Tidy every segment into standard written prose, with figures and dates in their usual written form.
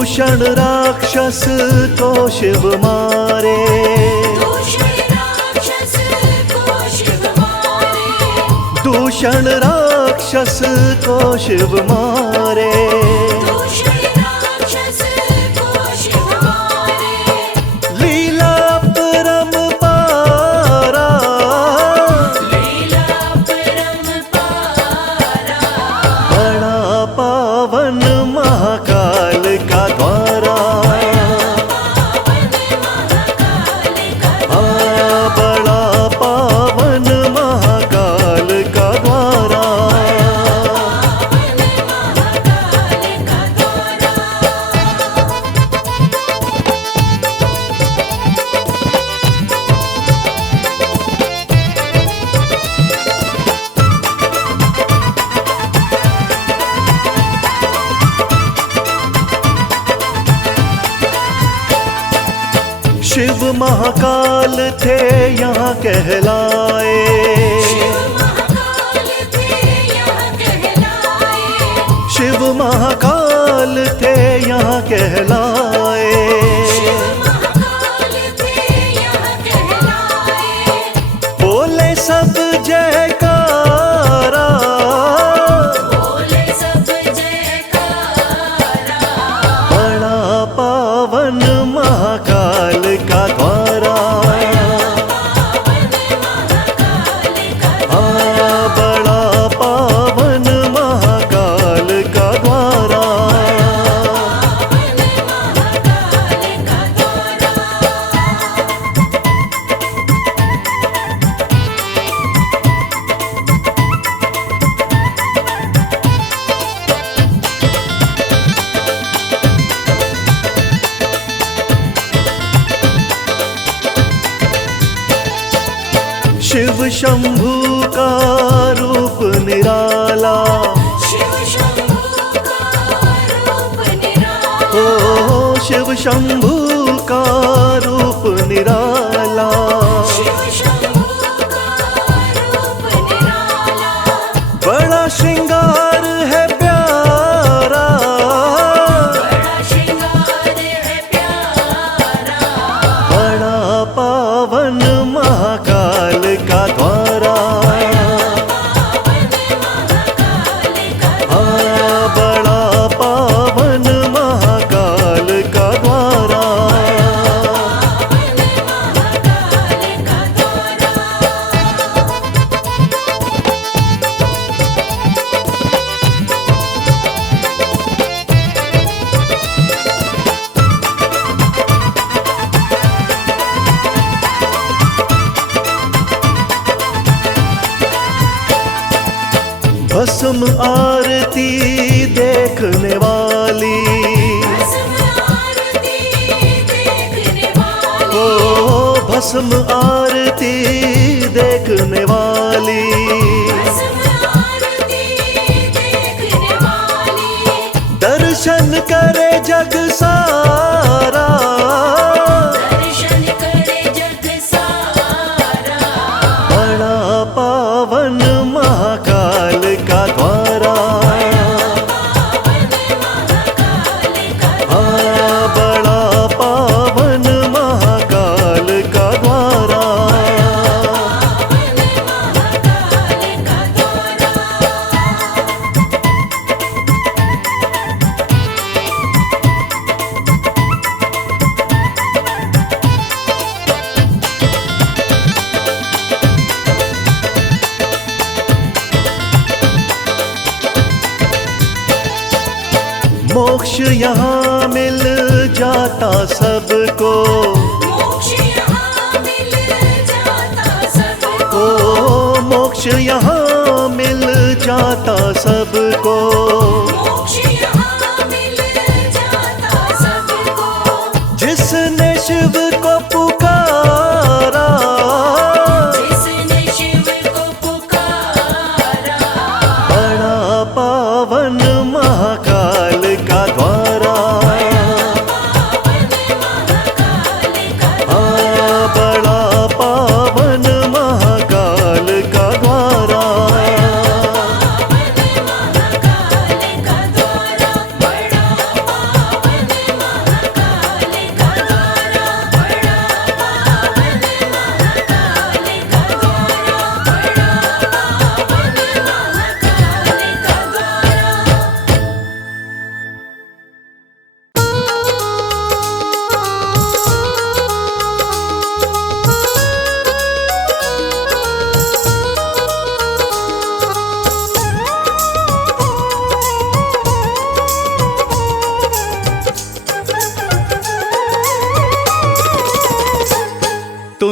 दूषण राक्षस को शिव मारे, दूषण राक्षस को शिव मारे, लीला परम्पारा, बड़ा पावन महाकाल का द्वारा, बड़ा पावन महाकाल का द्वारा। शिव महाकाल थे यहाँ कहलाए, शिव महाकाल थे यहाँ कहलाए, बोले सब जयकारा, बड़ा पावन महाकाल का द्वारा, बड़ा पावन महाकाल का द्वारा। शिव शंभू का रूप निराला, ओ शिव शंभू का रूप निराला, बड़ा श्रृंगार है प्यारा, बड़ा पावन महाकाल का द्वारा, बड़ा पावन महाकाल का द्वारा। भस्म आरती देखने वाली, ओ भस्म आरती देखने वाली, दर्शन करे जग सारा, बड़ा पावन महाकाल का द्वारा, बड़ा पावन महाकाल का द्वारा। मोक्ष यहाँ मिल जाता सबको, ओ मोक्ष यहाँ मिल जाता सबको, जिसने शिव को पुकारा, बड़ा पावन महाकाल का द्वारा, बड़ा पावन महाकाल का द्वारा।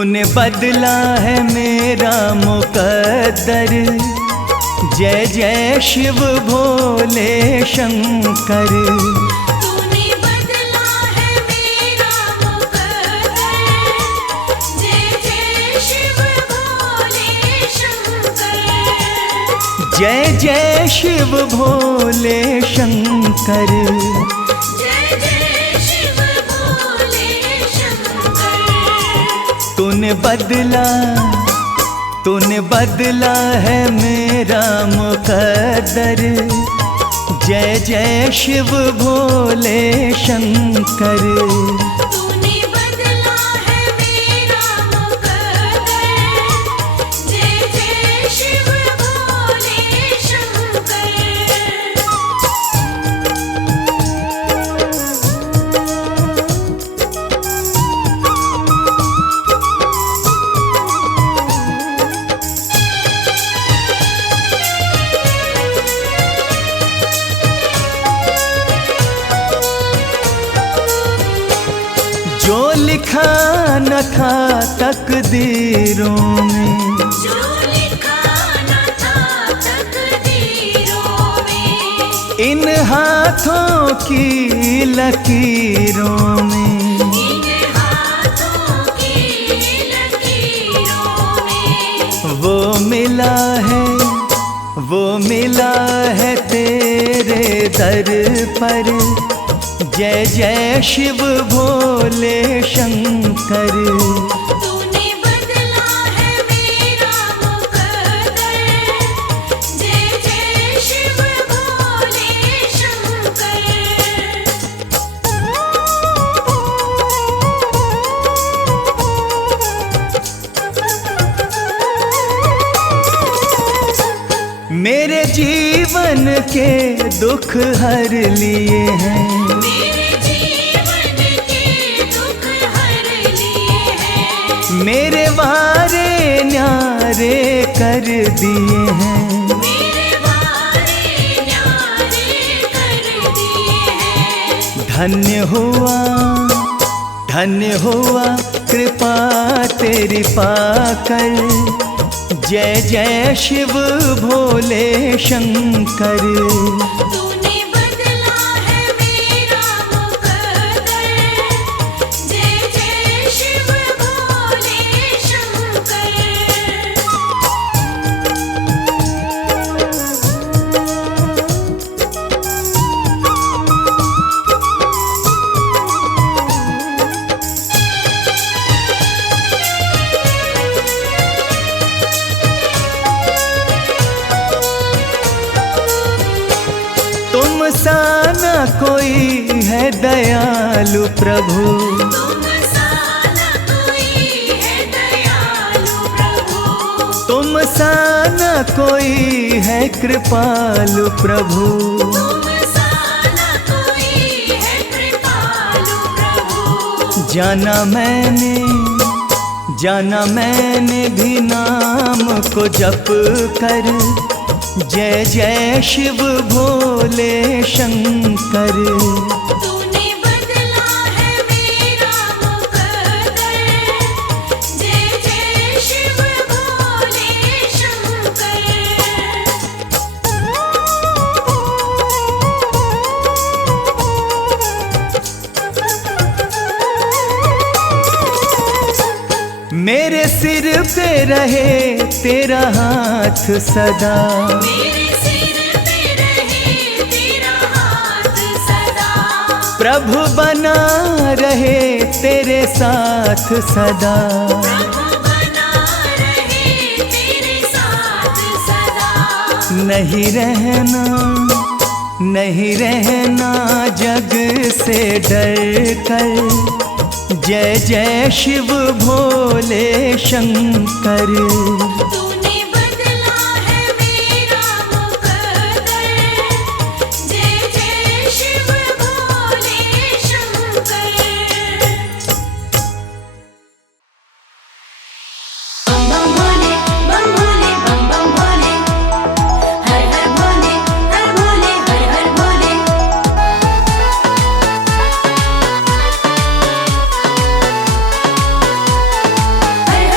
तूने बदला है मेरा मुकद्दर, जय जय शिव भोले शंकर। तूने बदला है मेरा मुकद्दर, जय जय शिव भोले शंकर। जय जय शिव भोले शंकर। जय जय शिव भोले शंकर। तूने बदला है मेरा मुकद्दर, जय जय शिव भोले शंकर। तूने बदला है मेरा मुकद्दर, जय जय शिव भोले शंकर। जो लिखा न था तकदीरों में, जो लिखा न था तकदीरों में, इन हाथों की लकीरों में, इन हाथों की लकीरों में, वो मिला है तेरे दर पर। जय जय शिव भोले शंकर। तूने बदला है मेरा मुकद्दर, जय जय शिव भोले शंकर। मेरे जीवन के दुख हर लिए हैं, मेरे जीवन के दुख हर लिए हैं, मेरे वारे न्यारे कर दिए हैं। मेरे वारे न्यारे कर दिए हैं। धन्य हुआ कृपा तेरी पाकर। जय जय शिव भोले शंकर। तूने बदला है मेरा मुकद्दर, जय जय शिव भोले शंकर। तुम सा न कोई है दयालु प्रभु, तुम सा न कोई है दयालु प्रभु, तुम सा न कोई है कृपालु प्रभु। तुम सा न कोई है कृपालु प्रभु। जाना मैंने भी नाम को जप कर। जय जय शिव भोले शंकर। तूने बदला है मेरा मुकद्दर, जय जय शिव भोले शंकर। मेरे सिर पे रहे तेरा हाथ सदा, मेरे सिर पे रहे तेरा हाथ सदा। प्रभु बना रहे तेरे साथ सदा। प्रभु बना रहे तेरे साथ सदा। नहीं रहना जग से डर कर। जय जय शिव भोले शंकर। तूने बदला है मेरा मुकद्दर, जय जय शिव भोले शंकर। बम बम भोले बम बम भोले, हर हर भोले हर भोले हर हर भोले। हर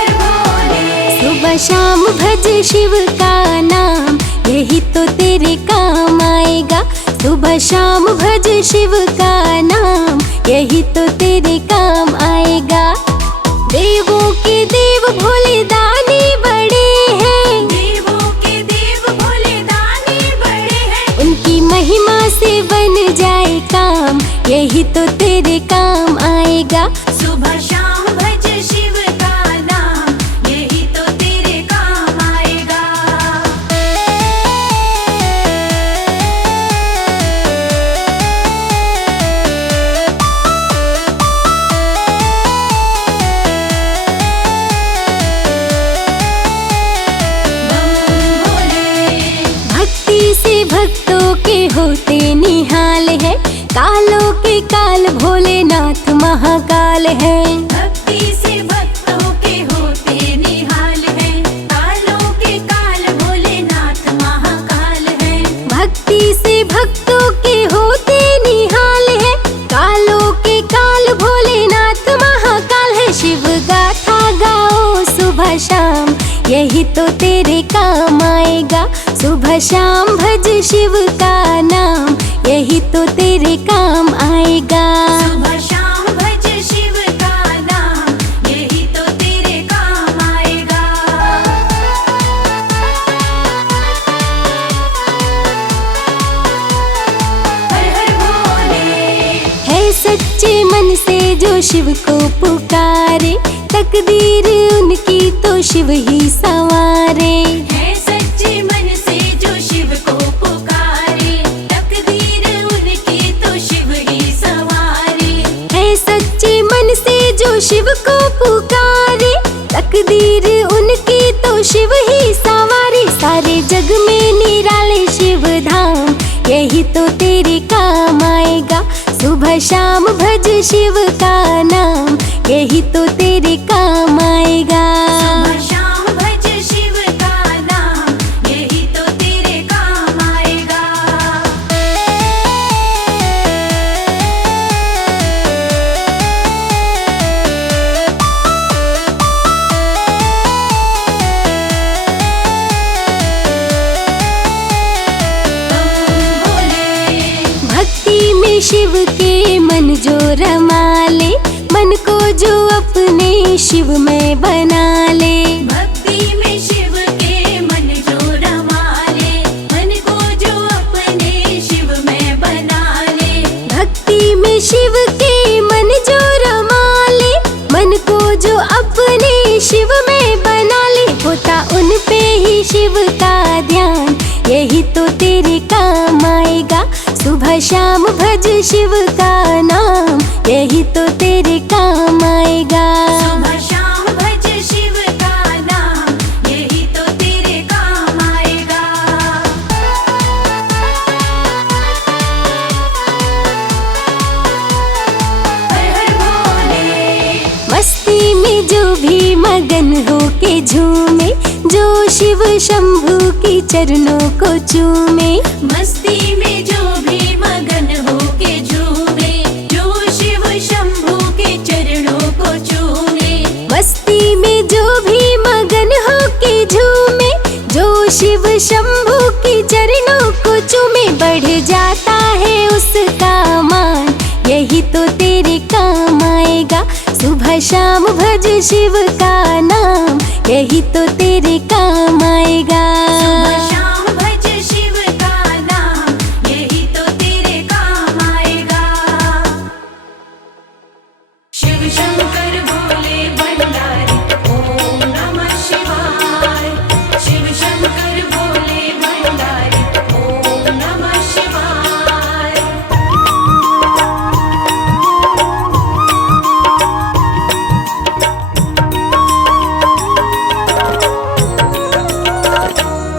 सुबह शाम भज शिव का नाम, यही तो तेरे काम आएगा। सुबह शाम भज शिव का नाम, यही तो तेरे काम आएगा। देवों के देव भोले दानी बड़े हैं, देवों के देव भोले दानी बड़े हैं। उनकी महिमा से बन जाए काम, यही तो तेरे काम आएगा। सुबह शाम भज शिव का नाम, यही तो तेरे काम आएगा। बम भोले। भक्ति से भक्तों के होते निहाल है, कालों के काल भोलेनाथ महाकाल है। भक्ति से भक्तों के होते निहाल है, कालों के काल भोलेनाथ महाकाल है। भक्ति से भक्तों के होते निहाल है, कालों के काल भोलेनाथ महाकाल है। शिव गाथा गाओ सुबह शाम, यही तो तेरे काम आएगा। सुबह शाम भज शिव का नाम, यही तो तेरे काम आएगा। सुबह शाम भज शिव का नाम, यही तो तेरे काम आएगा। हर हर भोले। है सच्चे मन से जो शिव को पुकारे, तकदीर उनकी तो शिव ही संवारे। है सच्चे मन से जो शिव को पुकारे, तकदीर उनकी तो शिव ही संवारे। है सच्चे मन से जो शिव को पुकारे, तकदीर उनकी तो शिव ही संवारे। सारे जग में निराले शिव धाम, यही तो तेरे काम आएगा। सुबह शाम भज शिव का नाम, यही तो तेरे काम आएगा। सुबह शाम भज शिव का नाम, यही तो तेरे काम आएगा। बम भोले। भक्ति में शिव के मन जो रमा ले, मन को जो अपने शिव में बना ले। भक्ति में शिव के मन जो रमा ले, मन को जो अपने शिव में बना ले। भक्ति में शिव के मन जो रमा ले, मन को जो अपने शिव में बना ले। होता उन पे ही शिव का ध्यान, यही तो तेरे काम आएगा। सुबह शाम भज शिव का नाम, यही तो तेरे काम आएगा। सुबह शाम भज शिव का नाम, यही तो तेरे काम आएगा। हर हर भोले। मस्ती में जो भी मगन हो के झूमे, जो शिव शंभू की चरणों को चूमे। मस्ती में जो भी मगन हो के झूमे, जो शिव शंभू के चरणों को चूमे। मस्ती में जो भी मगन हो के झूमे, जो शिव शंभू की चरणों को चूमे। बढ़ जाता है उसका मान, यही तो तेरे काम आएगा। सुबह शाम भज शिव का नाम, यही तो तेरे काम आएगा। सुबह शाम भज शिव का नाम, यही तो तेरे काम आएगा। शिव शंकर भोले भंडारी, ओम नमः शिवाय। शिव शंकर भोले भंडारी, ओम नमः शिवाय।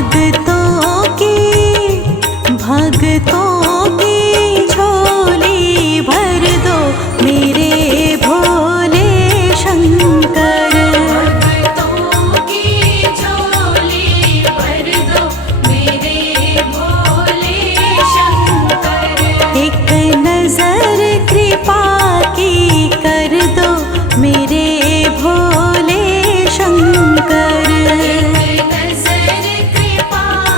भक्तों की झोली भर दो मेरे भोले शंकर। भक्तों की झोली भर दो मेरे भोले शंकर। एक नजर कृपा की कर दो मेरे भोले शंकर। एक नजर कृपा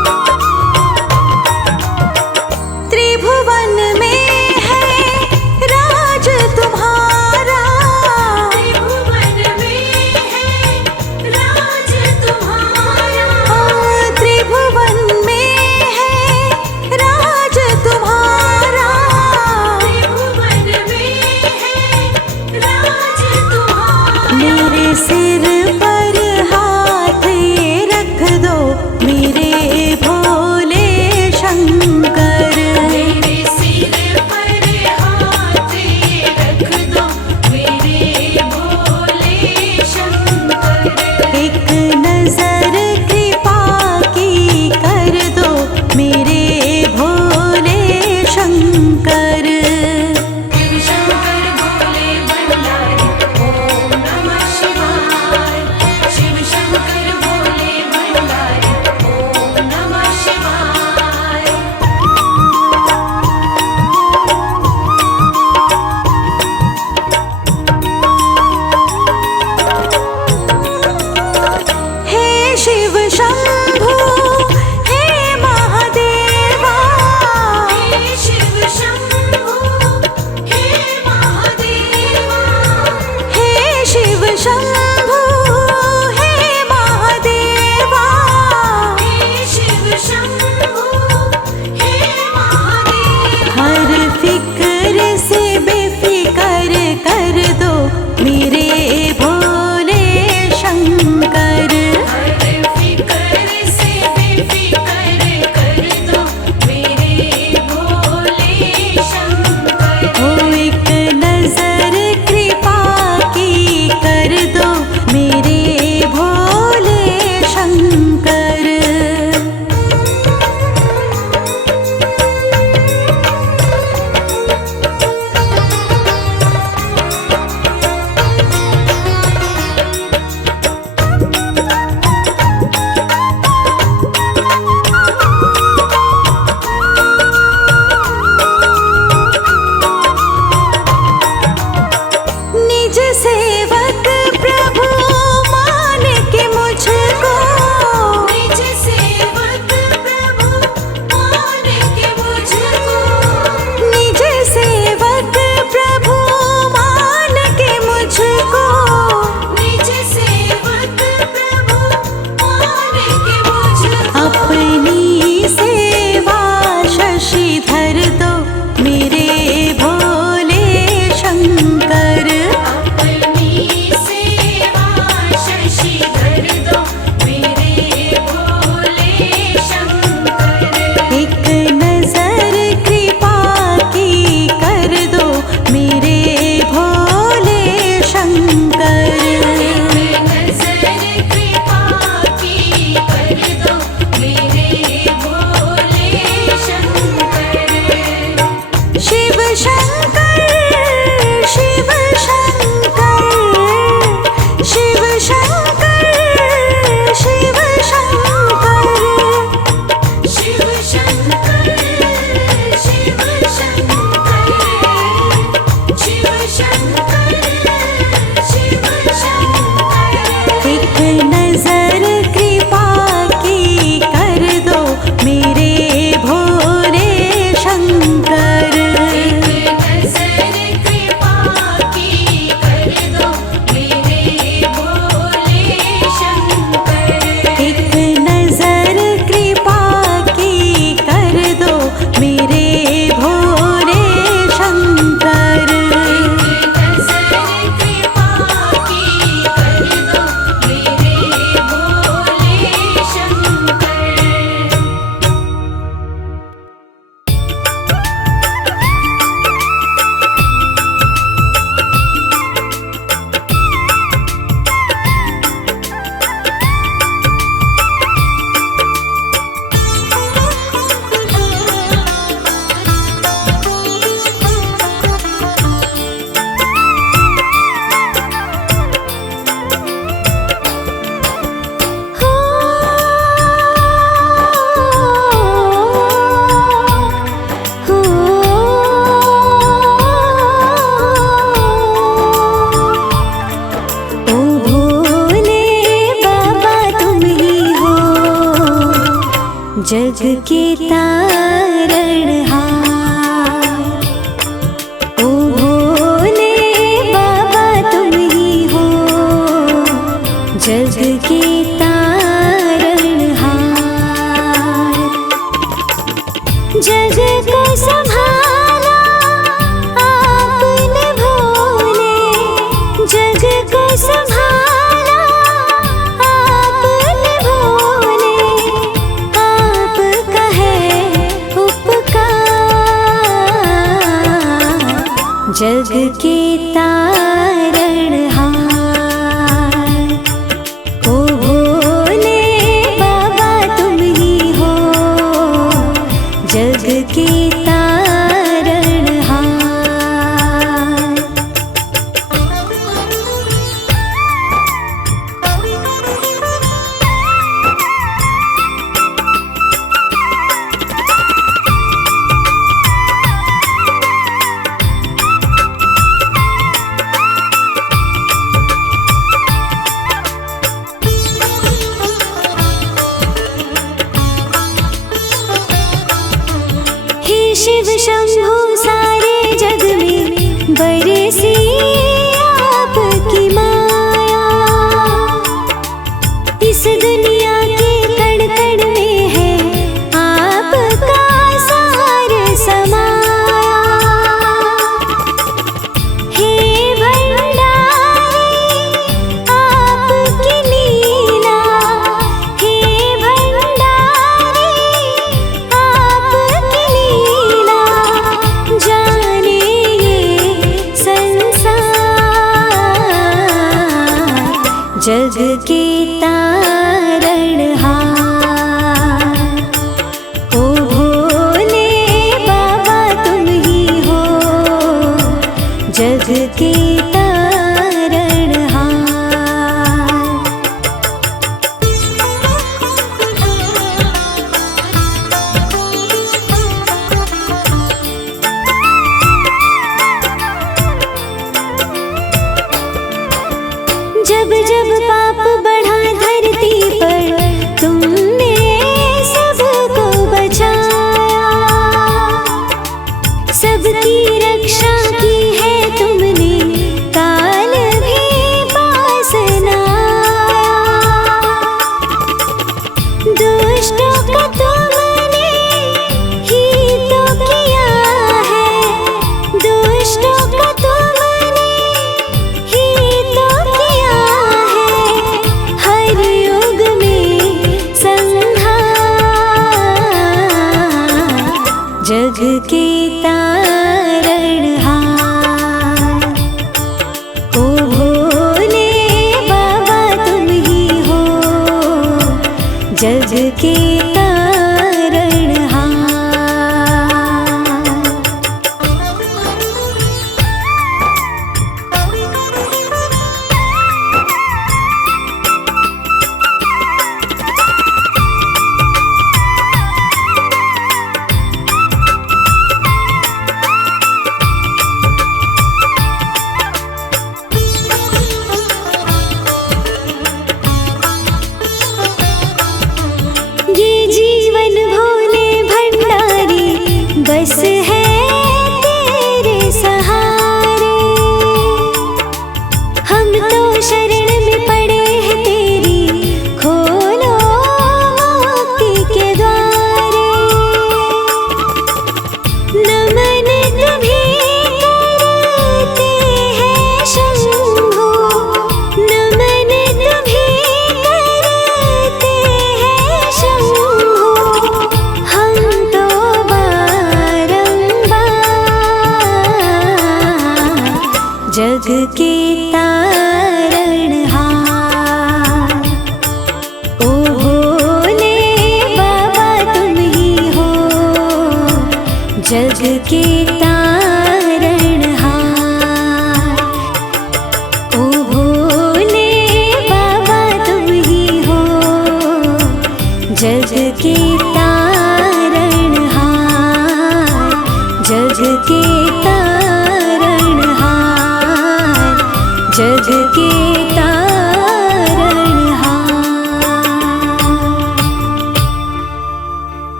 जग के तारणहार। ओ भोले बाबा तुम ही हो जग के तारणहार। जग को संभाला आपने भोले, जग को संभाला आपने भोले, आपका है उपकार जग के तारणहार। ओ भोले बाबा तुम ही हो जग के तारणहार। हे शिव शंभु सारे जग में बरसी आपकी माया। इस दुनिया के कण कण में है आपका सार समाया। हे भंडारी आपकी लीला, हे भंडारी आपकी लीला, जाने ये संसार जग के तारणहार। ओ भोले बाबा तुम ही हो जग के तारणहार। जब जब पाप बढ़ा धरती पर तुमने सबको बचाया। सबकी रक्षा की है तुमने, काल भी पास न आया। दुष्टों का तुमने ही तो किया है, दुष्टों का तुमने ही तो किया है। हर युग में संहार जग के तारणहार। ओ भोले बाबा तुम ही हो जग के तारणहार। ये जीवन भोले भंडारी बस है तेरे सहारे। हम तो शरण में पड़े हैं तेरी, खोलो मुक्ति के द्वारे। नमन तुम्हें करते हैं शंभु, नमन तुम्हें करते हैं शंभु। हम तो बारंबार जग के तारणहार। ओ भोले बाबा तुम ही हो जग के तारणहार। ओ भोले बाबा तुम ही हो जग के तारणहार। जग के तारणहार, जग के तारणहार।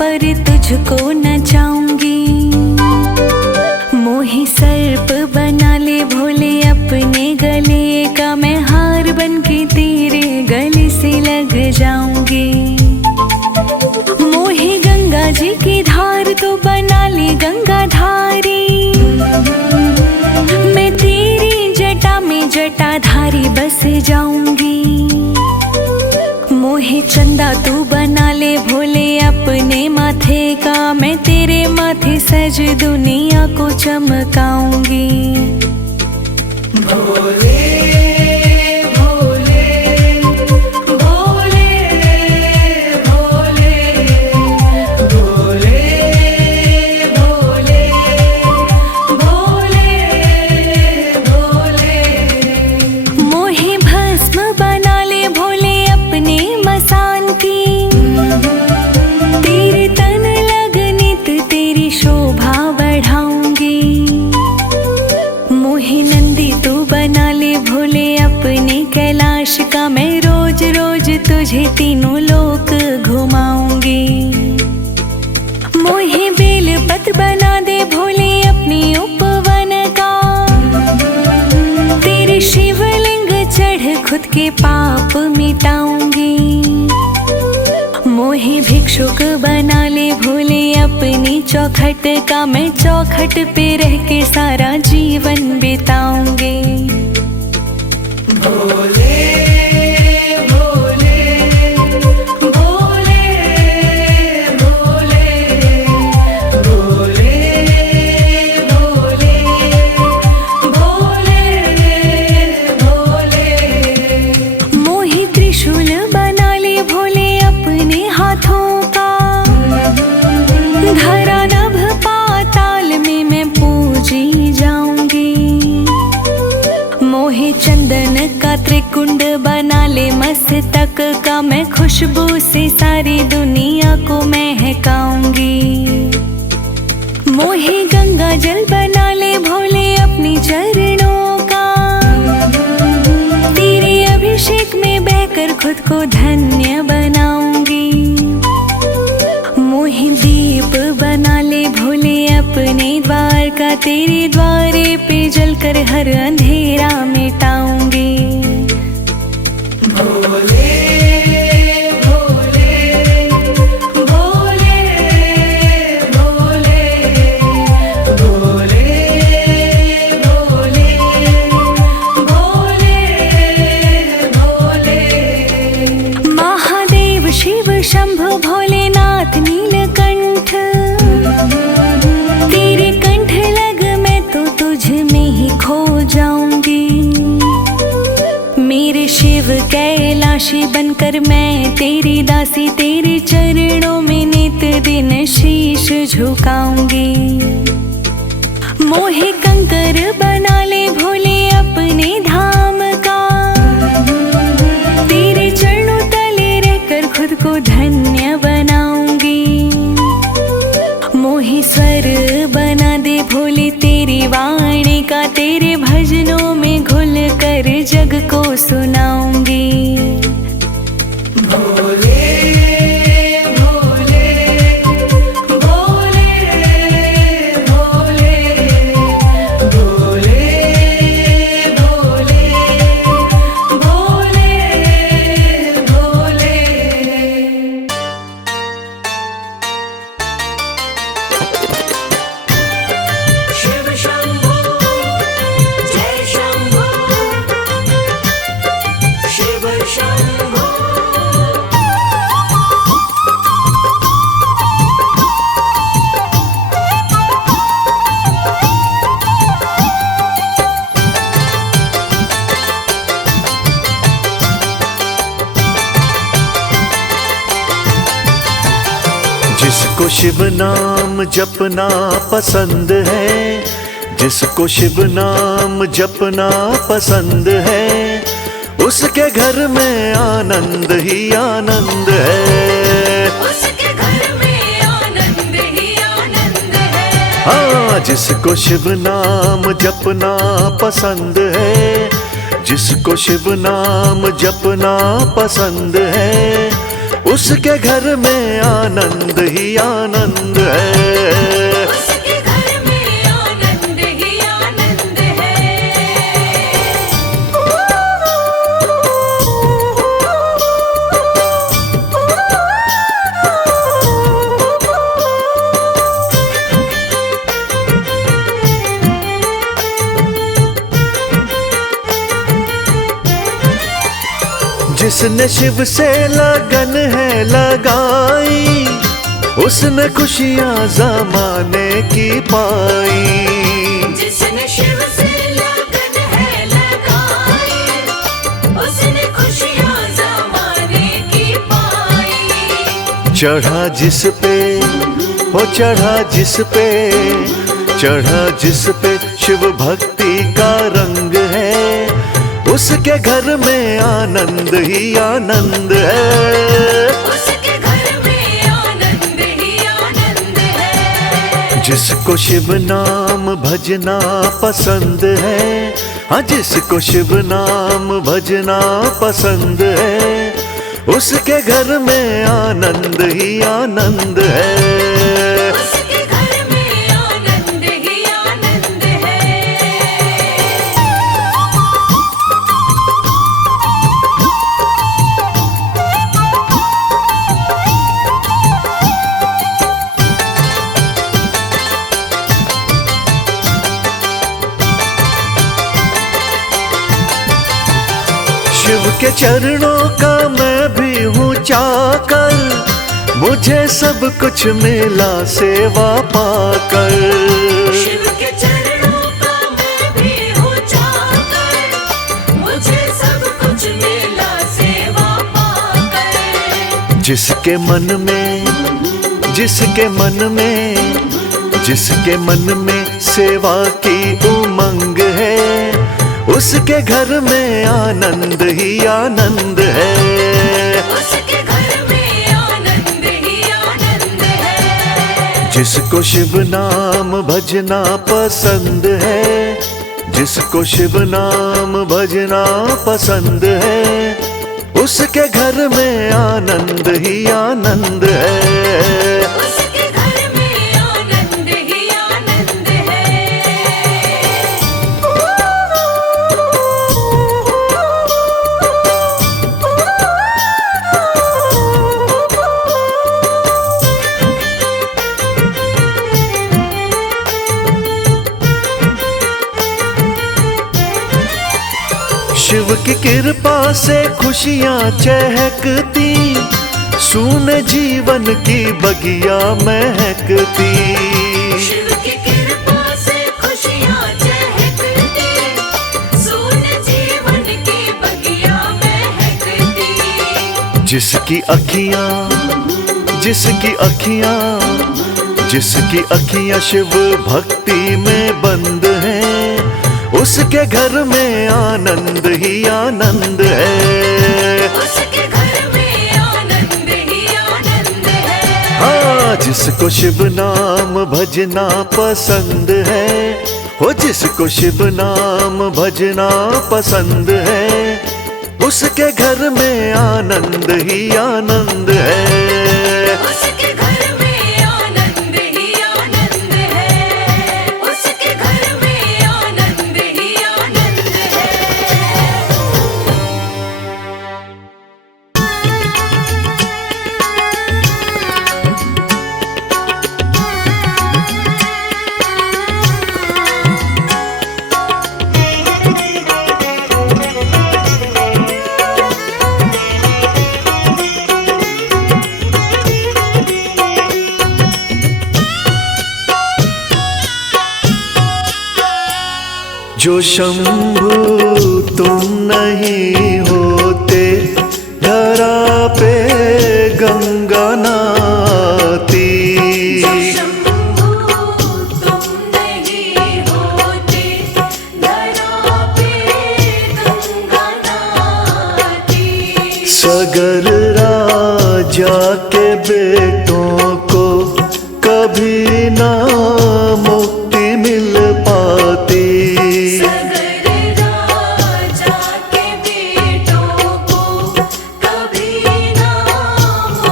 पर तुझको नचाऊंगी। मोहे सर्प बना ले भोले अपने गले का, मैं हार बन के तेरे गले से लग जाऊंगी। मोहे गंगा जी की धार तो बना ले गंगाधारी, मैं तेरी जटा में जटाधारी बस जाऊंगी। मोहे चंदा तू बना ले भोले अपने माथे का, मैं तेरे माथे सज दुनिया को चमकाऊंगी। भोले भोले भोले भोले भोले भोले भोले भोले। मोहे भस्म बना ले भोले अपने मसान की, तेरे तन लगनित तेरी शोभा बढ़ाऊंगी। मोहे नंदी तू बना ले भोले अपने कैलाश का, मैं रोज रोज तुझे तीनों लोक घुमाऊंगी। मोहे बेल पत्र बना दे भोले अपनी उपवन का, तेरे शिवलिंग चढ़ खुद के पाप मिटाऊंगी। मोहे भिक्षुक बना ले भोले अपनी चौखट का, मैं चौखट पे रह के सारा जीवन बिताऊंगी। भोले भोले भोले भोले भोले भोले भोले भोले। मोहे त्रिशूल बना ले भोले अपने हाथों का, धरा नभ पाताल में मैं पूजी जाऊंगी। मोहे चंदन का त्रिकुंड बना ले मस्तक का, मैं खुशबू से सारी दुनिया को महकाऊंगी। मोहे गंगा जल बना ले भोले अपनी चरणों का, तेरे अभिषेक में बहकर खुद को धन्य बनाऊंगी। मोहे दीप बना ले भोले अपने द्वार का, तेरे द्वारे पे जलकर हर अंधेरा मिटाऊंगी। भोले भोले भोले भोले भोले भोले भोले भोले। महादेव शिव शंभु भोलेनाथ नीलकंठ, तेरे कंठ लग मैं तो तुझ में ही खो जाऊंगी। मेरे शिव कैलाशी बनकर मैं तेरी दासी, तेरे चरणों में नित दिन शीश झुकाऊंगी। मोहे कंकर बना ले भोले अपने धाम का, तेरे चरणों तले रहकर खुद को धन्य बनाऊंगी। मोहे स्वर बना दे भोले तेरी वाणी का, तेरे भजनों में घुल कर जग को सुनाऊंगी। भोले भोले भोले भोले भोले भोले भोले भोले। शिव शंभो जय शंभो, शिव शंभो। जिसको शिव नाम जपना पसंद है, जिसको शिव नाम जपना पसंद है, उसके घर में आनंद ही आनंद है। उसके घर में आनंद ही आनंद है। हाँ, जिसको शिव नाम जपना पसंद है, जिसको शिव नाम जपना पसंद है, उसके घर में आनंद ही आनंद है। उसके घर में आनंद ही आनंद जिसने शिव से लगन है लगाई, उसने खुशियाँ ज़माने की पाई। जिसने शिव से लगन है लगाई, उसने खुशियाँ ज़माने की पाई। चढ़ा जिस पे, वो चढ़ा जिस पे, चढ़ा जिस पे शिव भक्ति का रंग है, उसके घर में आनंद ही आनंद है। उसके घर में आनंद ही आनंद है। जिसको शिव नाम भजना पसंद है, हाँ जिसको शिव नाम भजना पसंद है, उसके घर में आनंद ही आनंद है। उसके घर में आनंद ही आनंद है। शिव के चरणों का मैं भी हूँ चाकर, मुझे सब कुछ मिला सेवा पाकर। शिव के चरणों का मैं भी हूँ चाकर, मुझे सब कुछ मिला सेवा पाकर। जिसके मन में, जिसके मन में, जिसके मन में सेवा की उमंग है, उसके घर में आनंद ही आनंद है। उसके घर में आनंद ही आनंद है। जिसको शिव नाम भजना पसंद है, जिसको शिव नाम भजना पसंद है, उसके घर में आनंद ही आनंद है। उसके घर में आनंद ही आनंद है। शिव की कृपा से खुशियाँ चहकती, सूने जीवन की बगिया महकती। शिव की कृपा से खुशियाँ चहकती, सूने जीवन की बगिया महकती। जिसकी अखियाँ, जिसकी अखियाँ, जिसकी अखियाँ शिव भक्ति में बंद हैं, उसके घर में आनंद ही आनंद है। उसके घर में आनंद ही आनंद है। हाँ जिसको शिव नाम भजना पसंद है, हो जिसको शिव नाम भजना पसंद है, उसके घर में आनंद ही आनंद है। उसके घर में आनंद ही आनंद है। उसके घर में आनंद ही आनंद है। जो शंभु तुम नहीं होते, धरा पे गंगा नाती। शंभू तुम नहीं होते, धरा पे गंगा नाती। सगर राजा के बेटों को कभी ना मुक्ति मिल पाती। सगर राजा के बेटों को कभी ना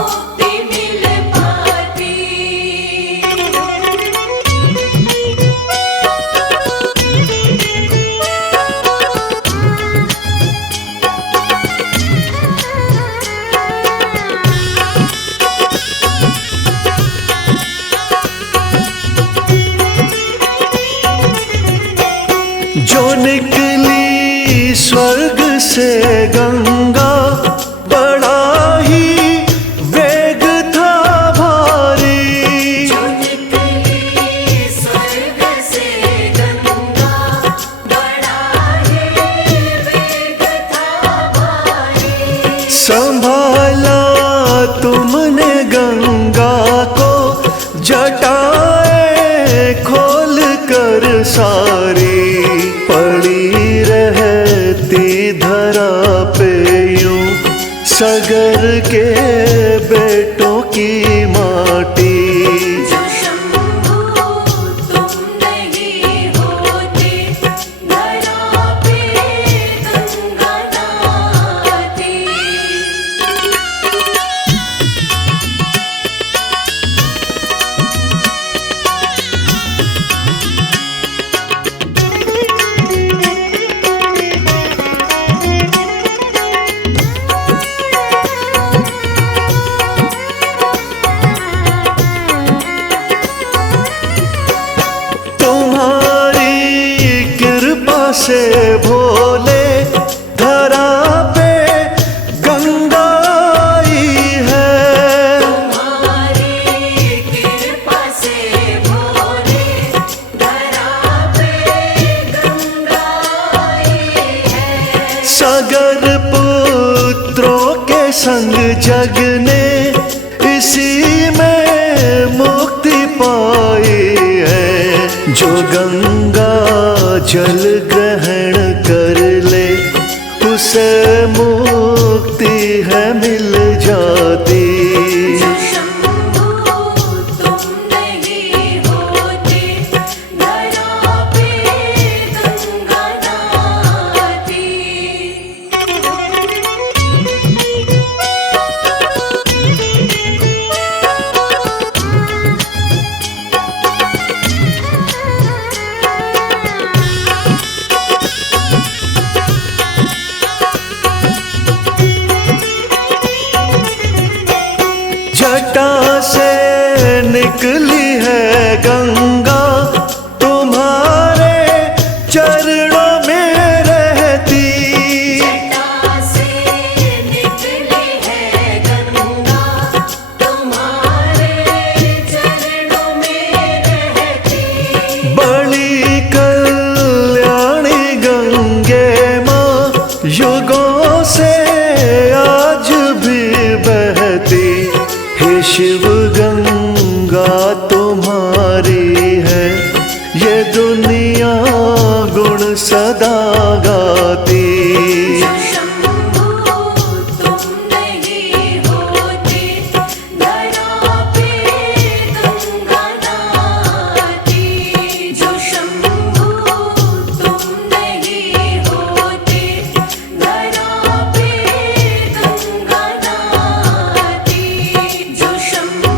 जो निकली स्वर्ग से गंगा, बड़ा ही वेग था भारी। जो निकली स्वर्ग से गंगा, बड़ा ही वेग था भारी। संभाला तुमने गंगा को, जटाएं खोल कर सारी, पड़ी रहती धरा पे यूं सगर के बेटों की माटी। जो शंभू तुम नहीं होते, धरा पे गंगा नहाती। तुम्हारी कृपा से भोले धरा पे गंगा आई है। तुम्हारी कृपा से भोले, धरा पे गंगा आई है। सागर पुत्रों के संग जग ने इसी में मुक्ति पाई है। जो गंगा जल ग्रहण कर ले, उसे मुक्ति है मिल जाती। जो शंभू तुम नहीं होते, धरा पे गंगा नहाती। जटा से निकली है गंगा, तुम्हारे चरणों में रहती। जटा से निकली है गंगा, तुम्हारे चरणों में रहती। बड़ी कल्याणी गंगे माँ, युगों से आज भी बहती। हे शिव गंगा तुम्हारी है ये दुनिया गुण सदा गाती। जो शंभू तुम नहीं होते, धरा पे गंगा नहाती। जो शंभू तुम नहीं होते, धरा पे गंगा नहाती। जो शंभू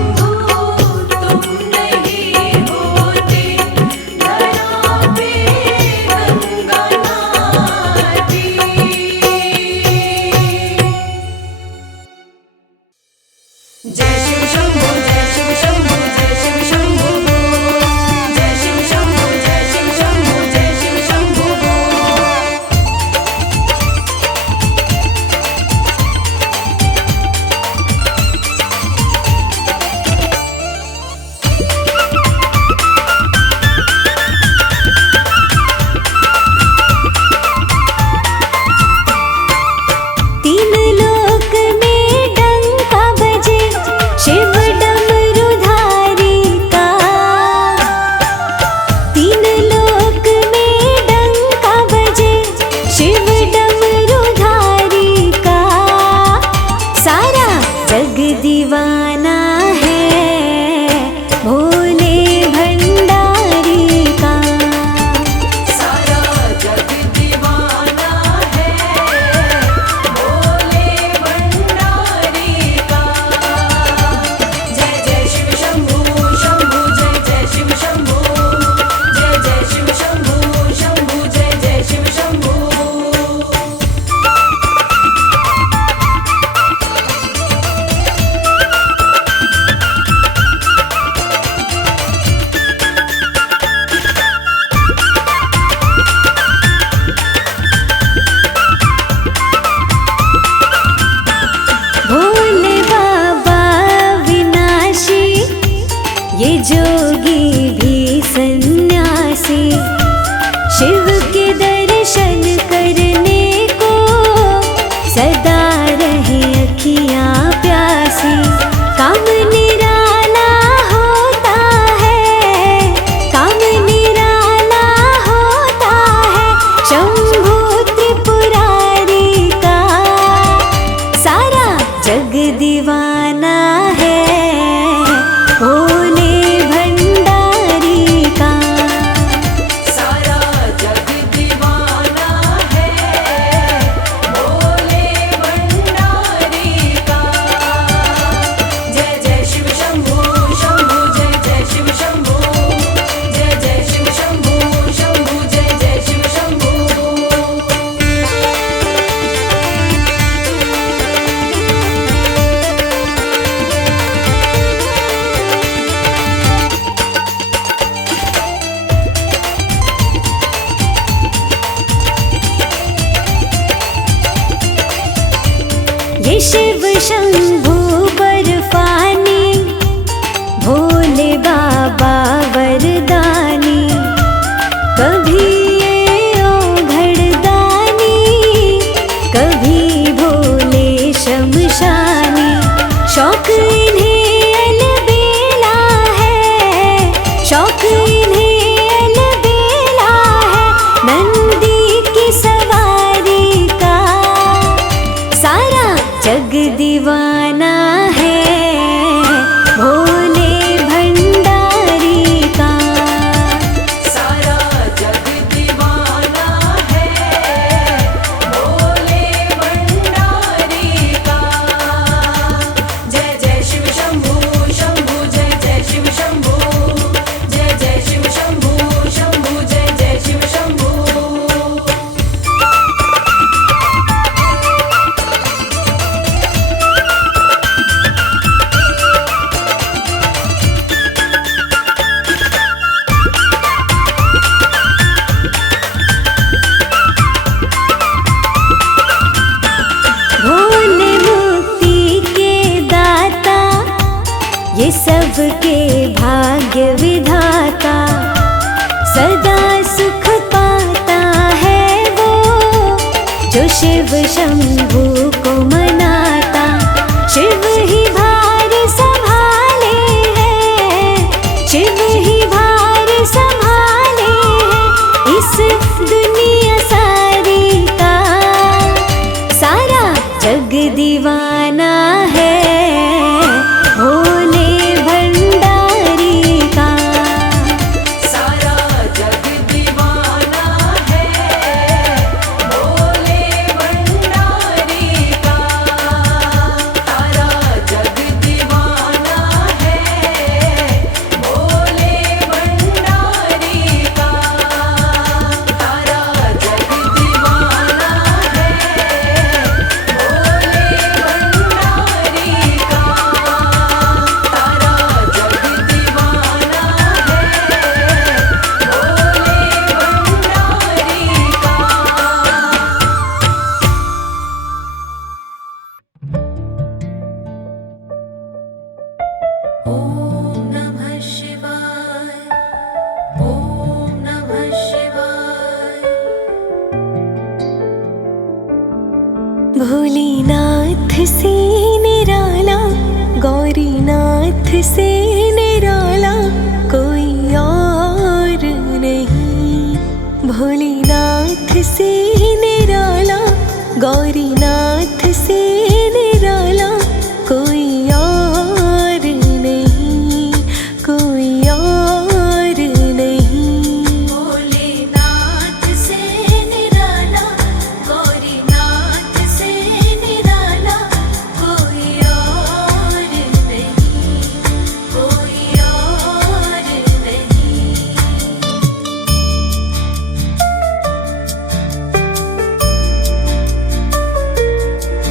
जोगी भी सन्यासी शिव के दर्शन करने को सदा रहे अखियाँ प्यासी। काम निराला होता है, काम निराला होता है शंभु त्रिपुरारी का। सारा जग दीवाना है भोले भंडारी का। सारा जग दीवाना है भोले भंडारी का। जय जय शिव शंभू शंभू जय जय शिव शंभू, जय जय शिव शंभू शंभू जय जय शिव शंभू। ये शिव शंभू बर्फानी भोले बाबा वरदानी। कभी ये ओघड़दानी कभी भोले शमशानी। शौक इन्हें अलबेला है, शौक इन्हें अलबेला है नंदी की सवारी का। सारा जग दीवाना है भोले भंडारी का। सारा जग दीवाना है भोले भंडारी का। जय जय शिव शंभू शंभू जय जय शिव शंभू, जय जय शिव शंभू शंभू जय जय शिव शंभू। भोले मुक्ति के दाता ये सबके भाग्य विधाता। सदा सुख पाता है वो जो शिव शंभू को मनाता। शिव ही भार संभाले हैं, शिव ही भार संभाले हैं इस दुनिया सारी का। सारा जग दीवाना है भोले भंडारी का। सारा जग दीवाना है भोले भंडारी का। सारा जग दीवाना है भोले भंडारी का। सारा जग दीवाना है भोले भंडारी का। सारा जग दीवाना है ओम नमः शिवाय, ओम नमः शिवाय। भोलेनाथ से निराला गौरीनाथ से निराला कोई और नहीं। भोलेनाथ से निराला गौरीनाथ से निराला कोई और नहीं, कोई और नहीं। भोलेनाथ से निराला गौरीनाथ से निराला कोई और नहीं, कोई और नहीं।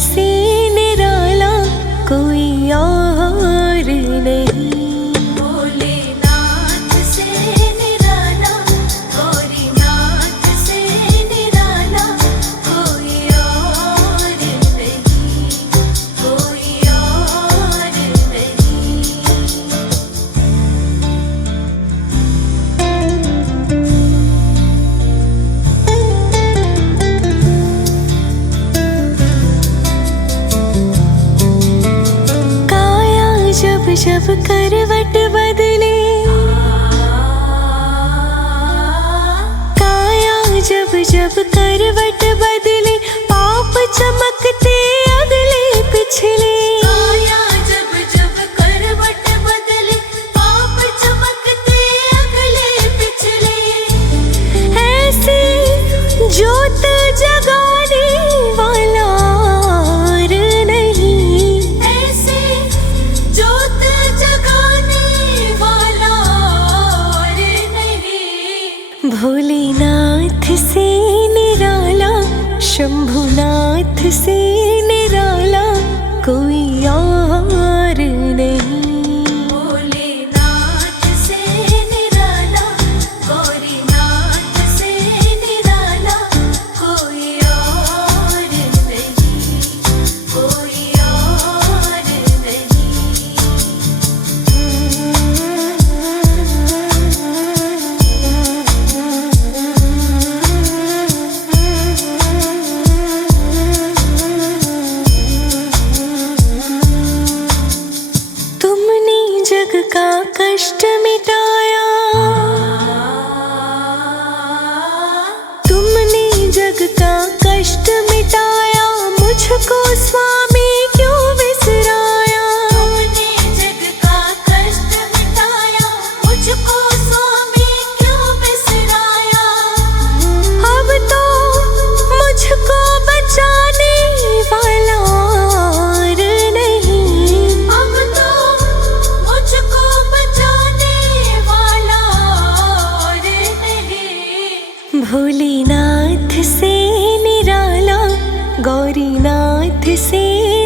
से निराला कोई और नहीं। भोलेनाथ से निराला, गौरीनाथ से निराला कोई और नहीं, कोई और नहीं। काया जब जब करवट बदले, काया जब जब करवट बदले, पाप चमकते अगले पिछले। काया जब जब करवट बदले, पाप चमकते अगले पिछले। ऐसी जोत जगाने वाला और नहीं, ऐसे जोत जगाने वाला और नहीं। भोलेनाथ से निराला, शंभुनाथ से निराला कोई और नहीं। भोलेनाथ से निराला, गौरीनाथ से निराला कोई और नहीं, कोई और नहीं। तुमने जग का कष्ट मिटाया, तुमने जग का कष्ट मिटाया, मुझको स्वामी क्यों बिसराया। तुमने जग का कष्ट मिटाया, मुझको स्वामी क्यों बिसराया। अब तो मुझको बचाने वाला और नहीं। अब तो मुझको बचाने वाला और नहीं। भोलेनाथ से निराला, गौरीनाथ से